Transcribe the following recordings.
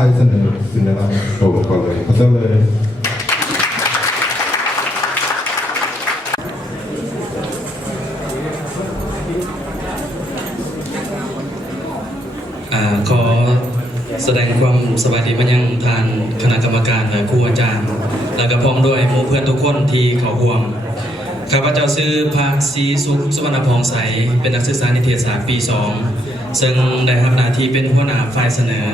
ายเสนอสินนะครับโตก่อนเลยเขาจะเลยขอแสดงความสวัสดีมายังทางคณะกรรมการและครูอาจารย์และก็พร้อมด้วยหมู่เพื่อนทุกคนที่เขาห่วงข้าพเจ้าชื่อภาคศรีสุขสุวรรณพงษ์ใสเป็นนักศึกษานิเทศศาสตร์ปี 2ซึ่งได้รับหน้าที่เป็นหัวหน้าฝ่ายเสนอ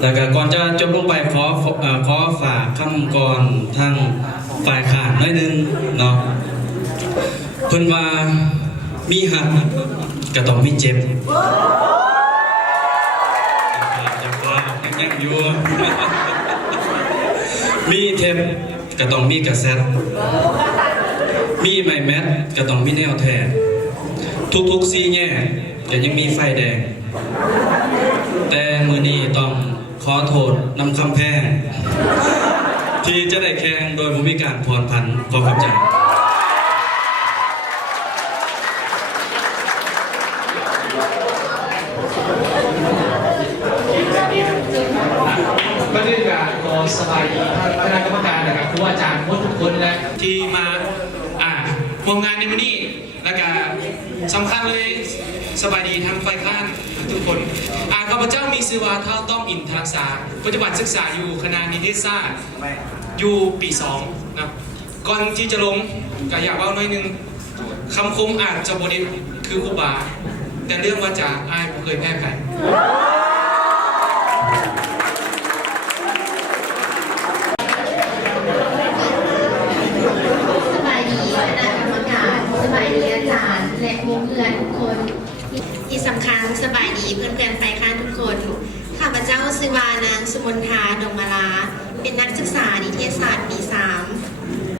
แล้วก็ก่อนจะจบลงไปขอฝากคำกรทางฝ่ายขาดน้อยนึงเนาะเพิ่นว่ามีหักก็ต้องมีเจ็บยังอยู่ มีเทปก็ต้องมีกระแสมีไม้แมทก็ต้องมีแนวแทนทุกๆซีแง่ก็ยังมีไฟแดงแต่มือนี้ต้องขอโทษนำคำแพงที่จะได้แข่งโดยผมมีการผ่อนผันขอขอบใจบรรยากาศก็สบายดีคณะกรรมการนะครับครูอาจารย์ทุกคนนะที่มาร่วมงานในวันนี้แล้วก็สำคัญเลยสบายดีทั้งฝ่ายค้านทุกคนข้าพเจ้ามีชื่อว่าเท่าต้องอินทักษาปัจจุบันศึกษาอยู่คณะนิเทศศาสตร์อยู่ปี 2นะก่อนที่จะลงก็อยากว่าน้อยนึงคำคมอาจจะบริสุทธิ์คือครูบาแต่เรื่องว่าจะอ้ายผมเคยแพ้ใครและวงเพื่อนทุกคนที่สำคัญสบายดีเพื่อนๆฝ่ายค้านทุกคนข้าพเจ้าชื่อว่านางสุมนทาดงมาลาเป็นนักศึกษานิเทศศาสตร์